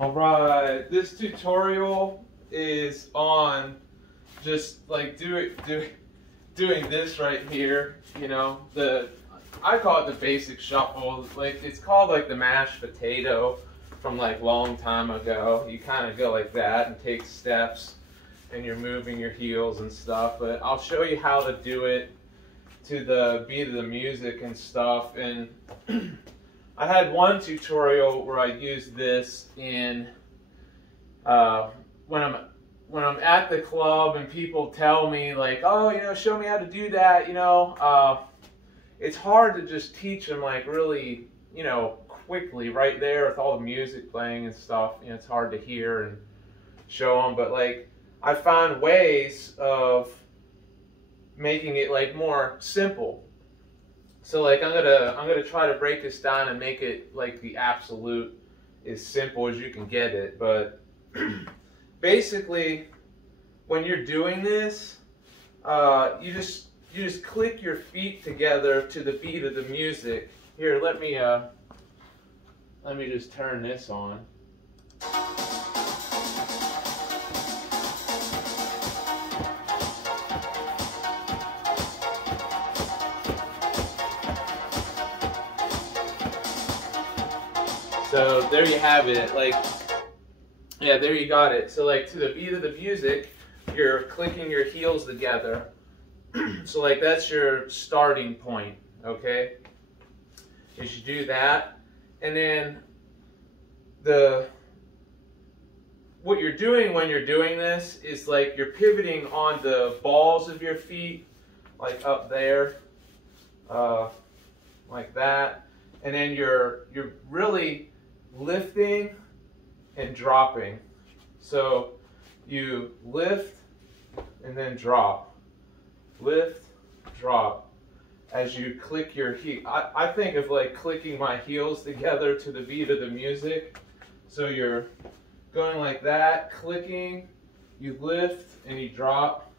Alright, this tutorial is on just like doing this right here, you know, I call it the basic shuffle. Like, it's called like the mashed potato from like long time ago. You kind of go like that and take steps and you're moving your heels and stuff, but I'll show you how to do it to the beat of the music and stuff. And I had one tutorial where I used this in when I'm at the club and people tell me like, oh, you know, show me how to do that, you know. It's hard to just teach them like really, you know, quickly right there with all the music playing and stuff. You know, it's hard to hear and show them, but like I found ways of making it like more simple. So like I'm gonna try to break this down and make it like the absolute as simple as you can get it. But basically, when you're doing this, you just click your feet together to the beat of the music. Here, let me just turn this on. So there you have it. Like, yeah, there you got it. So like to the beat of the music, you're clicking your heels together. So like that's your starting point, okay? Is you do that, and then what you're doing when you're doing this is like you're pivoting on the balls of your feet, like up there, like that, and then you're really lifting and dropping. So you lift and then drop, lift, drop as you click your heel. I think of like clicking my heels together to the beat of the music. So you're going like that, clicking, you lift and you drop.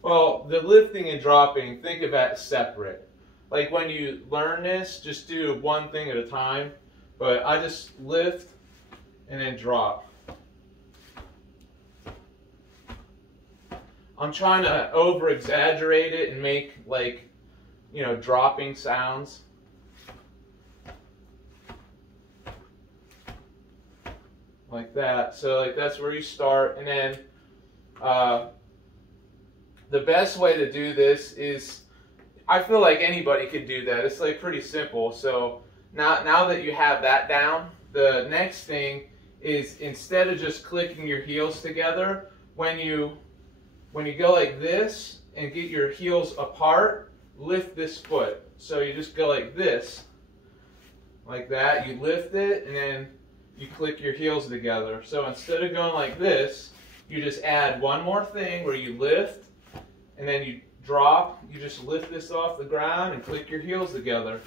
Well, the lifting and dropping, think of that separate. Like when you learn this, just do one thing at a time. But I just lift and then drop. I'm trying to over exaggerate it and make like, you know, dropping sounds. Like that. So like that's where you start. And then the best way to do this is, I feel like anybody could do that. It's like pretty simple. So now that you have that down, the next thing is, instead of just clicking your heels together, when you go like this and get your heels apart, lift this foot. So you just go like this, like that, you lift it, and then you click your heels together. So instead of going like this, you just add one more thing where you lift, and then you drop, you just lift this off the ground and click your heels together.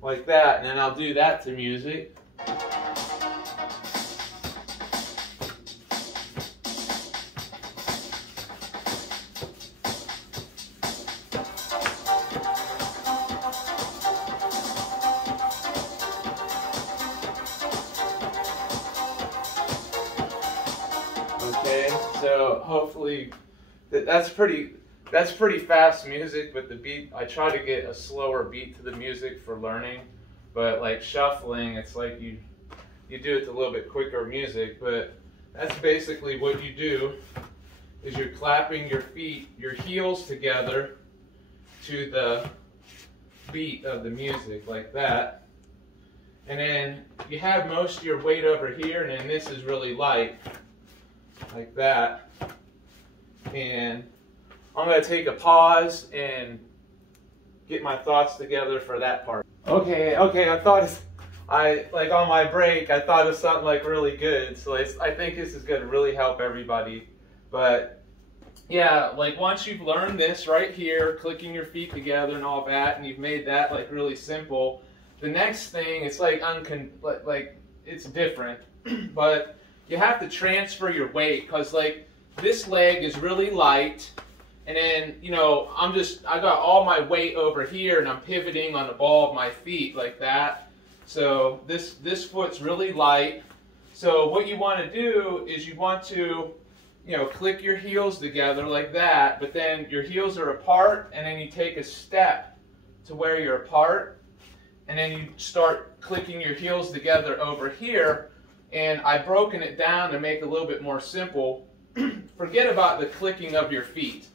Like that, and then I'll do that to music. Okay, so hopefully that's pretty fast music, but the beat, I try to get a slower beat to the music for learning. But like shuffling, it's like you do it to a little bit quicker music. But that's basically what you do, is you're clapping your feet, your heels together to the beat of the music, like that. And then you have most of your weight over here, and then this is really light, like that. And I'm going to take a pause and get my thoughts together for that part. Okay, like on my break, I thought of something like really good. So I think this is going to really help everybody. But yeah, like once you've learned this right here, clicking your feet together and all that, and you've made that like really simple, the next thing, it's like it's different. But you have to transfer your weight, because like this leg is really light. And then, you know, I got all my weight over here and I'm pivoting on the ball of my feet like that. So this foot's really light. So what you want to do is you want to, click your heels together like that, but then your heels are apart, and then you take a step to where you're apart, and then you start clicking your heels together over here. And I've broken it down to make it a little bit more simple. Forget about the clicking of your feet.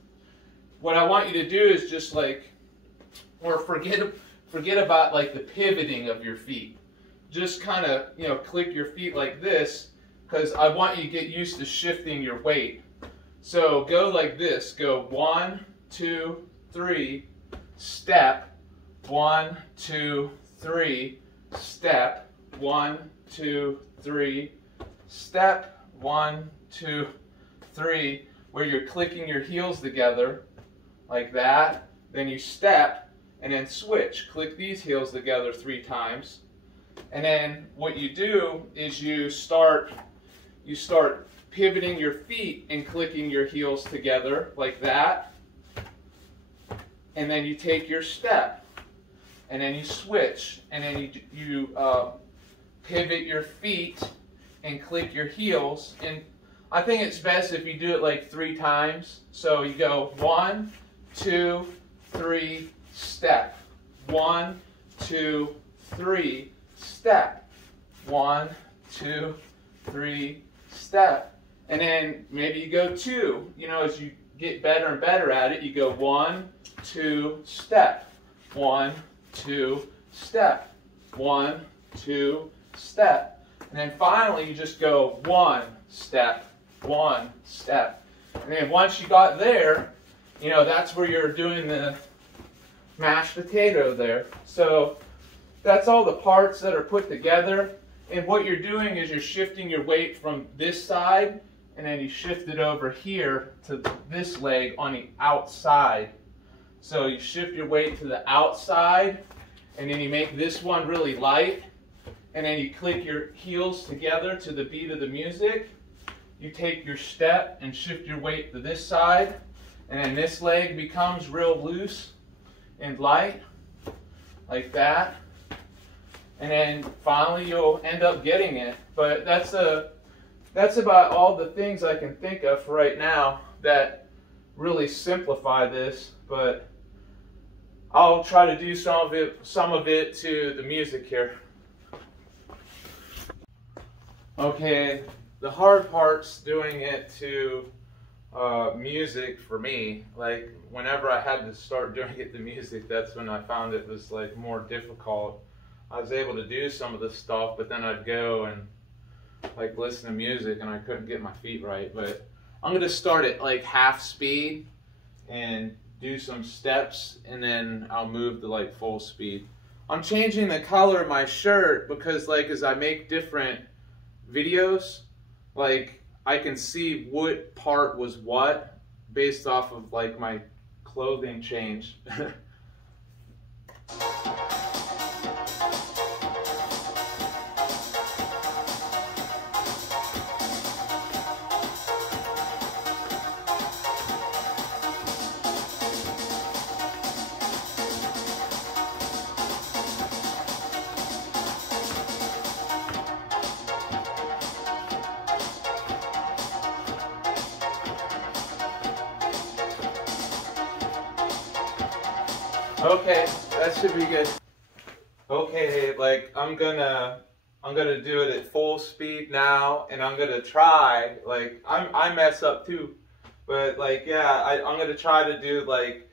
What I want you to do is just forget about like the pivoting of your feet. Just kind of, click your feet like this, because I want you to get used to shifting your weight. So go like this. Go 1, 2, 3, step. 1, 2, 3, step. 1, 2, 3, step. 1, 2, 3, where you're clicking your heels together like that. Then you step and then switch. Click these heels together 3 times. And then what you do is you start pivoting your feet and clicking your heels together like that. And then you take your step and then you switch, and then you pivot your feet and click your heels. And I think it's best if you do it like 3 times. So you go 1, 2, 3, step. 1, 2, 3, step. 1, 2, 3, step. And then maybe you go 2. As you get better and better at it, you go 1, 2, step. 1, 2, step. 1, 2, step. And then finally you just go 1, step, 1, step. And then once you got there, that's where you're doing the mashed potato there. So that's all the parts that are put together. And what you're doing is you're shifting your weight from this side, and then you shift it over here to this leg on the outside. So you shift your weight to the outside, and then you make this one really light, and then you click your heels together to the beat of the music. You take your step and shift your weight to this side, and then this leg becomes real loose and light, like that. And then finally you'll end up getting it. But that's about all the things I can think of for right now that really simplify this. But I'll try to do some of it to the music here. Okay, the hard part's doing it to music for me. Like whenever I had to start doing it to music, that's when I found it was like more difficult. I was able to do some of the stuff, but then I'd go and like listen to music and I couldn't get my feet right. But I'm gonna start at like half speed and do some steps, and then I'll move to like full speed. I'm changing the color of my shirt because like as I make different videos, like I can see what part was what based off of like my clothing change. Okay, that should be good. Okay, like I'm gonna do it at full speed now, and I'm gonna try. Like I mess up too, but like yeah, I'm gonna try to do like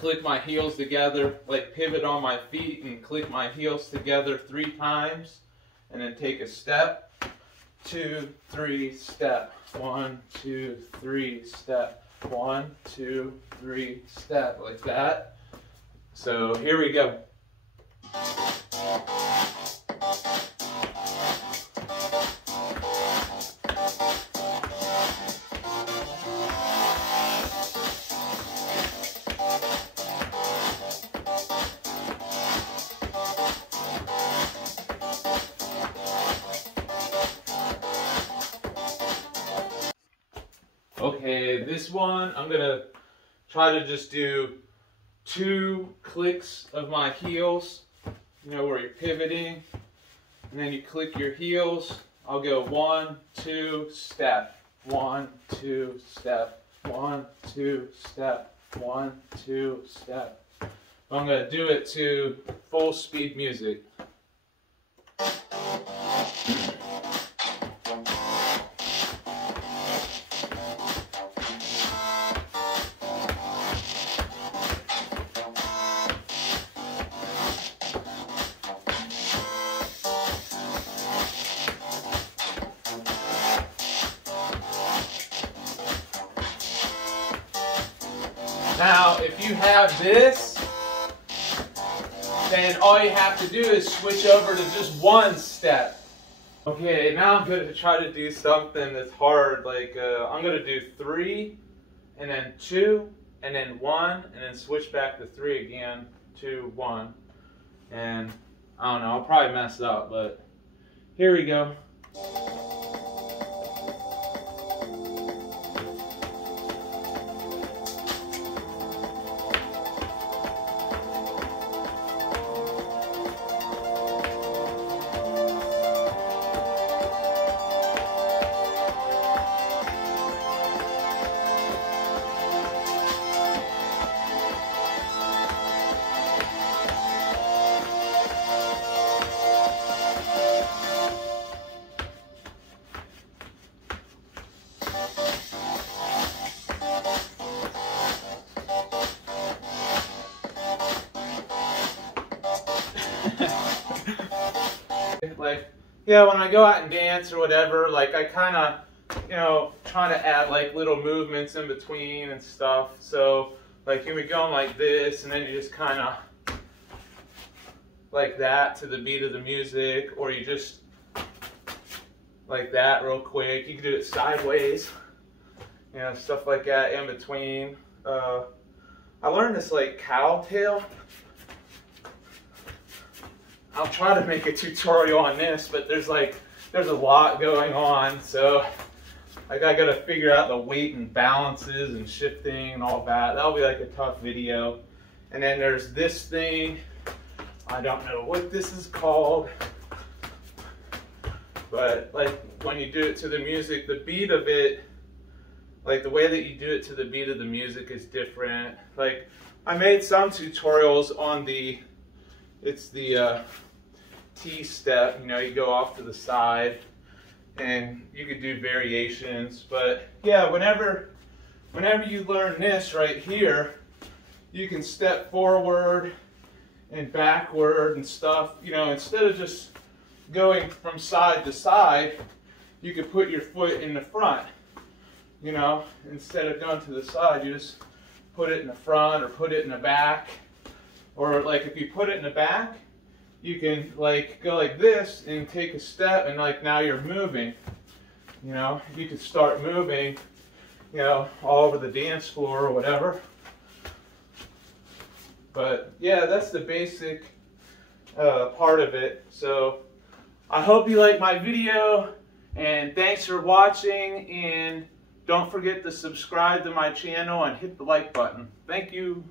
click my heels together, like pivot on my feet and click my heels together 3 times, and then take a step, 2, 3, step, 1, 2, 3, step. 1, 2, 3, step, like that. So here we go. Okay, this one, I'm gonna try to just do 2 clicks of my heels you know, where you're pivoting, and then you click your heels. I'll go 1, 2, step, 1, 2, step, 1, 2, step, 1, 2, step. I'm going to do it to full speed music. Now, if you have this, then all you have to do is switch over to just one step. Okay, now I'm going to try to do something that's hard. Like, I'm going to do 3, and then 2, and then 1, and then switch back to 3 again, 2, 1. And I don't know, I'll probably mess up, but here we go. Like, yeah, when I go out and dance or whatever, like I kind of, you know, try to add like little movements in between and stuff. So like you would go like this, and then you just kind of like that to the beat of the music, or you just like that real quick. You can do it sideways, you know, stuff like that in between. I learned this like cow tail. I'll try to make a tutorial on this, but there's a lot going on, so like I gotta figure out the weight and balances and shifting and all that. That'll be like a tough video. And then there's this thing. I don't know what this is called, but like when you do it to the music, the beat of it, like the way that you do it to the beat of the music is different. Like I made some tutorials on the, it's the T step, you know, you go off to the side and you could do variations. But yeah, whenever you learn this right here, you can step forward and backward and stuff. You know, instead of just going from side to side, you could put your foot in the front. You know, instead of going to the side, you just put it in the front or put it in the back. Or like if you put it in the back, you can like go like this and take a step, and like now you're moving. You know, you can start moving, you know, all over the dance floor or whatever. But yeah, that's the basic part of it. So I hope you like my video, and thanks for watching, and don't forget to subscribe to my channel and hit the like button. Thank you.